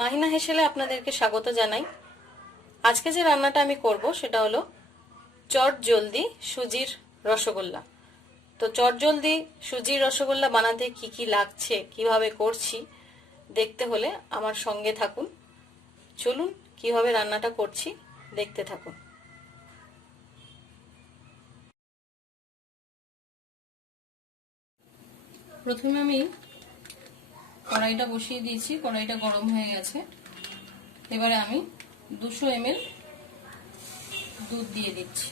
মাহিনা হেসেলে আপনাদেরকে স্বাগত জানাই। আজকে যে রান্নাটা আমি করব সেটা হলো চট জলদি সুজির রসগোল্লা। তো চট জলদি সুজির রসগোল্লা বানাতে কি কি লাগছে, কিভাবে করছি দেখতে হলে আমার সঙ্গে থাকুন। চলুন কিভাবে রান্নাটা করছি দেখতে থাকুন। প্রথমে আমি কড়াইটা বসিয়ে দিয়েছি, কড়াইটা গরম হয়ে গেছে। এবারে আমি 200 ml দুধ দিয়ে দিচ্ছি।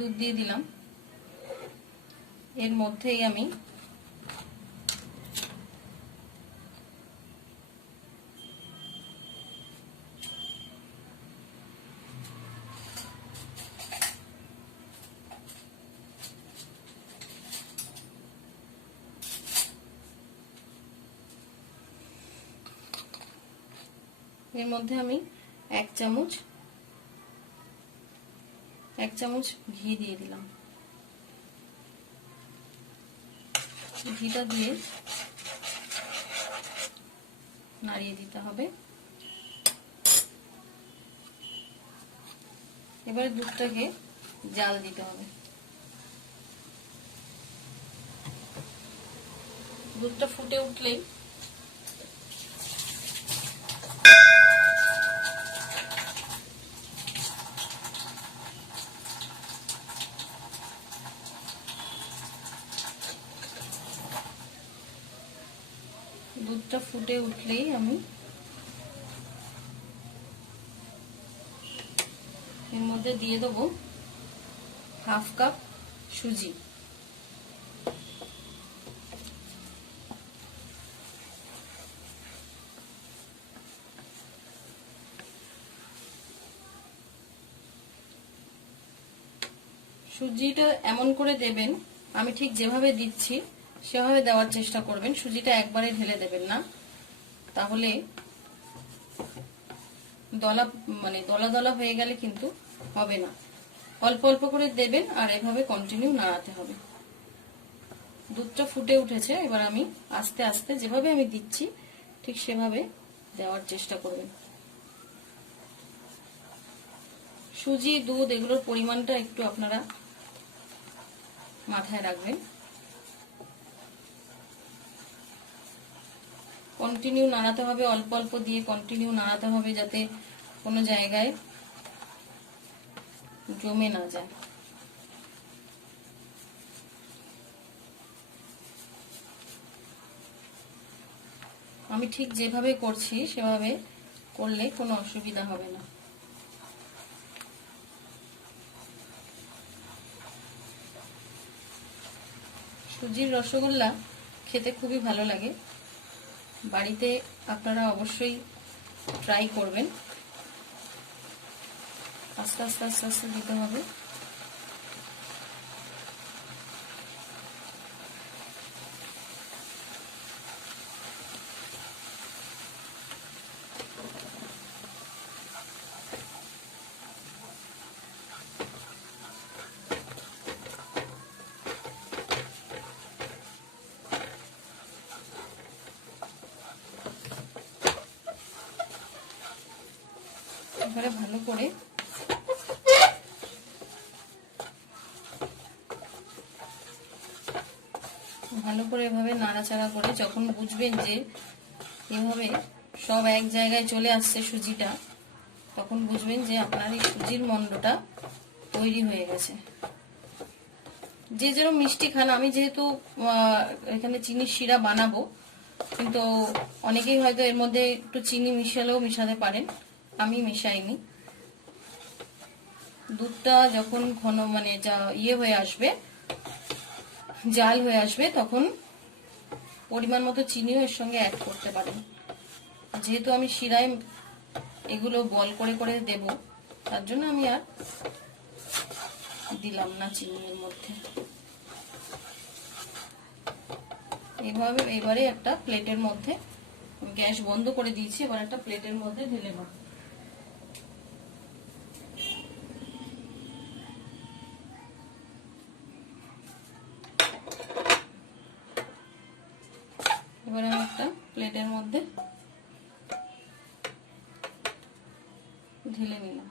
দুধ দিয়ে দিলাম। এর মধ্যেই আমি এক চামচ ঘি দিয়ে দিলাম। ঘিটা দিয়ে নাড়িয়ে দিতে হবে। এবারে দুধটাকে জাল দিতে হবে। দুধটা ফুটে উঠলেই আমি এর মধ্যে দিয়ে দেবো হাফ কাপ সুজি। সুজিটা এমন করে দেবেন, আমি ঠিক যেভাবে দিচ্ছি সেভাবে দেওয়ার চেষ্টা করবেন। সুজিটা একবারে ঢেলে দেবেন না, তাহলে দলা দলা হয়ে গেলে কিন্তু হবে না। অল্প অল্প করে দেবেন আর এভাবে কন্টিনিউ নাড়াতে হবে। দুধটা ফুটে উঠেছে, এবার আমি আস্তে আস্তে যেভাবে আমি দিচ্ছি ঠিক সেভাবে দেওয়ার চেষ্টা করবেন। সুজি, দুধ এগুলোর পরিমাণটা একটু আপনারা মাথায় রাখবেন। কন্টিনিউ নাড়াতে হবে, অল্প অল্প দিয়ে কন্টিনিউ নাড়াতে হবে, যাতে কোনো জায়গায় জমে না যায়। আমি ঠিক যেভাবে করছি সেভাবে করলে কোনো অসুবিধা হবে না। সুজির রসগোল্লা খেতে খুবই ভালো লাগে। বাড়িতে আপনারা অবশ্যই ট্রাই করবেন। আস্তে আস্তে আস্তে আস্তে দিতে হবে। এবারে ভালো করে এভাবে নাড়াচাড়া করে যখন বুঝবেন যে এভাবে সব এক জায়গায় চলে আসছে সুজিটা, তখন বুঝবেন যে আপনার এই সুজির মন্ডটা তৈরি হয়ে গেছে। যে যেরকম মিষ্টি খান, আমি যেহেতু এখানে চিনির শিরা বানাবো, কিন্তু অনেকেই হয়তো এর মধ্যে একটু চিনি মিশাতে পারেন, আমি মিশাইনি। দুধটা যখন ঘন হয়ে আসবে, জাল হয়ে আসবে, তখন পরিমাণ মতো চিনিও এর সঙ্গে অ্যাড করতে পারেন। যেহেতু আমি শিরায় এগুলো বল করে করে দেব, তার জন্য আমি আর দিলাম না চিনি এর মধ্যে। এবারে একটা প্লেটের মধ্যে, গ্যাস বন্ধ করে দিয়েছি, এবার একটা প্লেটের মধ্যে ঢেলে নেব। প্লেটের মধ্যে ঢেলে নিলাম।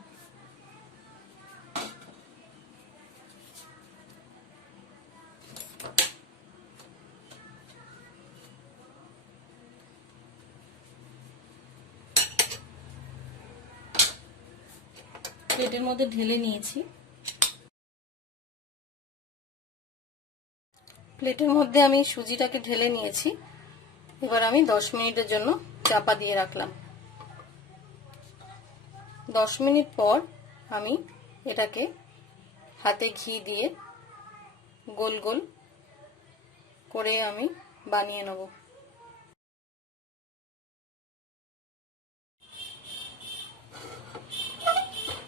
প্লেটের মধ্যে ঢেলে নিয়েছি। প্লেটের মধ্যে আমি সুজিটাকে ঢেলে নিয়েছি। এবার আমি 10 মিনিটের জন্য চাপা দিয়ে রাখলাম। 10 মিনিট পর আমি এটাকে হাতে ঘি দিয়ে গোল গোল করে আমি বানিয়ে নেব।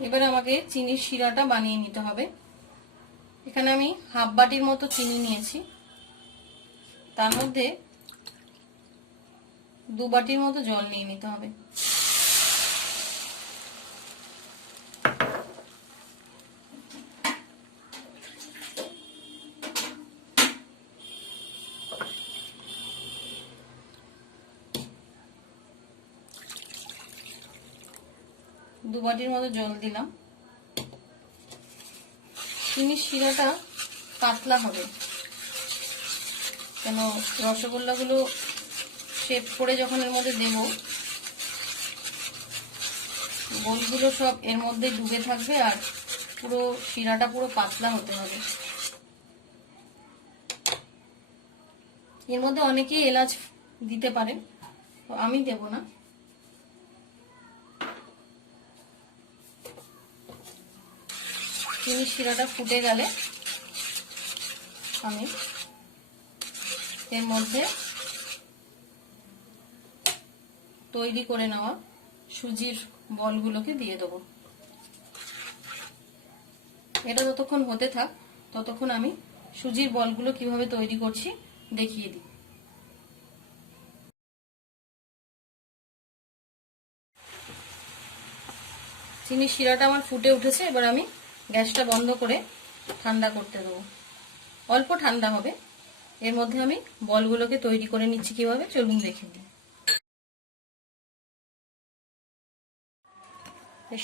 এবারে আমাকে চিনির শিরাটা বানিয়ে নিতে হবে। এখানে আমি হাফ বাটির মতো চিনি নিয়েছি, তার মধ্যে 2 বাটির মতো জল নিয়ে নিতে হবে। দু বাটির মতো জল দিলাম। চিনির শিরাটা পাতলা হবে, কেন রসগোল্লাগুলো শেপ করে যখন এর মধ্যে দেব, গোলগুলো সব এর মধ্যে ডুবে থাকবে আর পুরো শিরাটা পুরো পাতলা হতে হবে। এর মধ্যে অনেকেই এলাচ দিতে পারেন, তো আমি দেব না। চিনির শিরাটা ফুটে গেলে আমি এর মধ্যে তৈরি করে নেওয়া সুজির বলগুলোকে দিয়ে দেবো। এটা যতক্ষণ হতে থাক ততক্ষণ আমি সুজির বলগুলো কিভাবে তৈরি করছি দেখিয়ে দিই। চিনির শিরাটা আমার ফুটে উঠেছে। এবার আমি গ্যাসটা বন্ধ করে ঠান্ডা করতে দেবো। অল্প ঠান্ডা হবে। এর মধ্যে আমি বলগুলোকে তৈরি করে নিচ্ছি কিভাবে, চলুন দেখে দিই।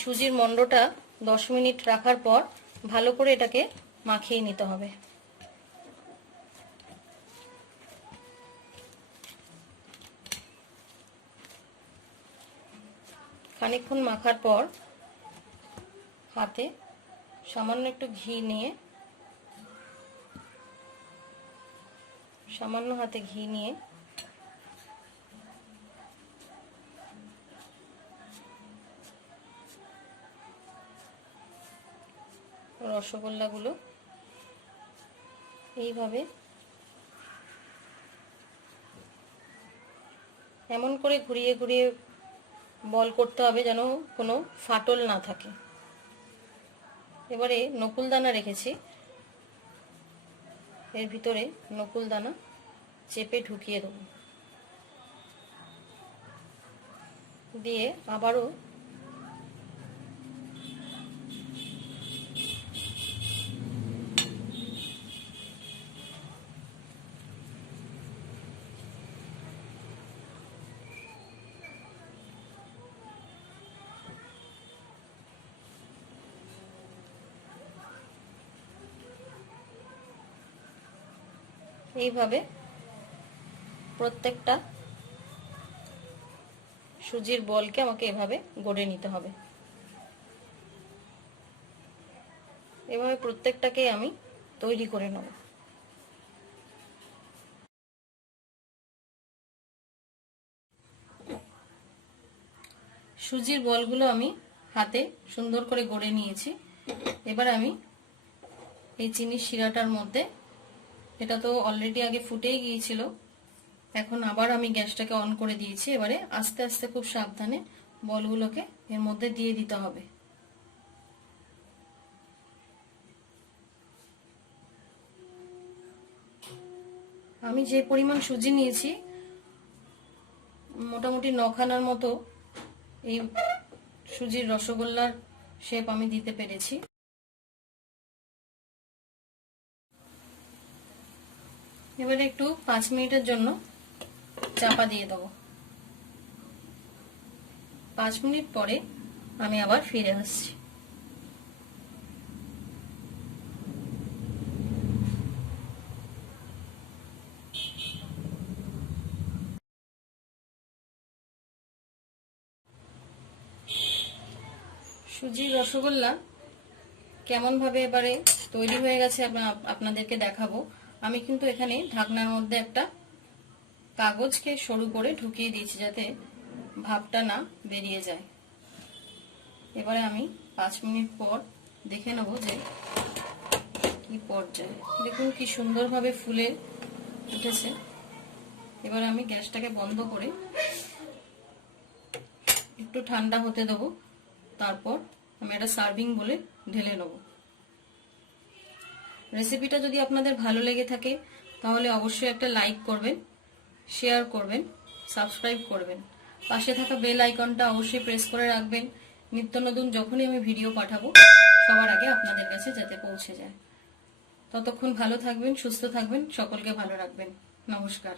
সুজির মন্ডটা 10 মিনিট রাখার পর ভালো করে এটাকে মাখিয়ে নিতে হবে। খানিকক্ষণ মাখার পর হাতে সামান্য একটু ঘি নিয়ে রসগোল্লাগুলো এইভাবে এমন করে ঘুরিয়ে ঘুরিয়ে বল করতে হবে যেন কোনো ফাটল না থাকে। এবারে নকুলদানা রেখেছি, এর ভিতরে নকুলদানা চেপে ঢুকিয়ে দেবো, দিয়ে আবারও এইভাবে প্রত্যেকটা সুজির বলকে আমাকে এভাবে গড়ে নিতে হবে। এভাবে প্রত্যেকটাকে আমি তৈরি করে নেব। সুজির বলগুলো আমি হাতে সুন্দর করে গড়ে নিয়েছি। এবার আমি এই চিনির শিরাটার মধ্যে, এটা তো অলরেডি আগে ফুটেই গিয়েছিল, এখন আবার আমি গ্যাসটাকে অন করে দিয়েছি। এবারে আস্তে আস্তে খুব সাবধানে বলগুলোকে এর মধ্যে দিয়ে দিতে হবে। আমি যে পরিমাণ সুজি নিয়েছি মোটামুটি 9 খানার মতো এই সুজির রসগোল্লার শেপ আমি দিতে পেরেছি। এবারে একটু 5 মিনিটের জন্য চাপা দিয়ে দেবো। 5 মিনিট পরে আমি আবার ফিরে আসছি। সুজির রসগোল্লা কেমন ভাবে এবারে তৈরি হয়ে গেছে আপনাদেরকে দেখাবো। আমি কিন্তু এখানে ঢাকনার মধ্যে একটা কাগজকে সরু করে ঢুকিয়ে দিয়েছি যাতে ভাপটা না বেরিয়ে যায়। এবারে আমি 5 মিনিট পর দেখে নেব যে কি পর্যায়ে। দেখুন কি সুন্দরভাবে ফুলে উঠেছে। এবারে আমি গ্যাসটাকে বন্ধ করে একটু ঠান্ডা হতে দেবো, তারপর আমি একটা সার্ভিং বলে ঢেলে নেব। রেসিপিটা যদি আপনাদের ভালো লেগে থাকে তাহলে অবশ্যই একটা লাইক করবেন, শেয়ার করবেন, সাবস্ক্রাইব করবেন। পাশে থাকা বেল আইকনটা অবশ্যই প্রেস করে রাখবেন, নিত্য নতুন যখনই আমি ভিডিও পাঠাবো সবার আগে আপনাদের কাছে যাতে পৌঁছে যায়। ততক্ষণ ভালো থাকবেন, সুস্থ থাকবেন, সকলকে ভালো রাখবেন। নমস্কার।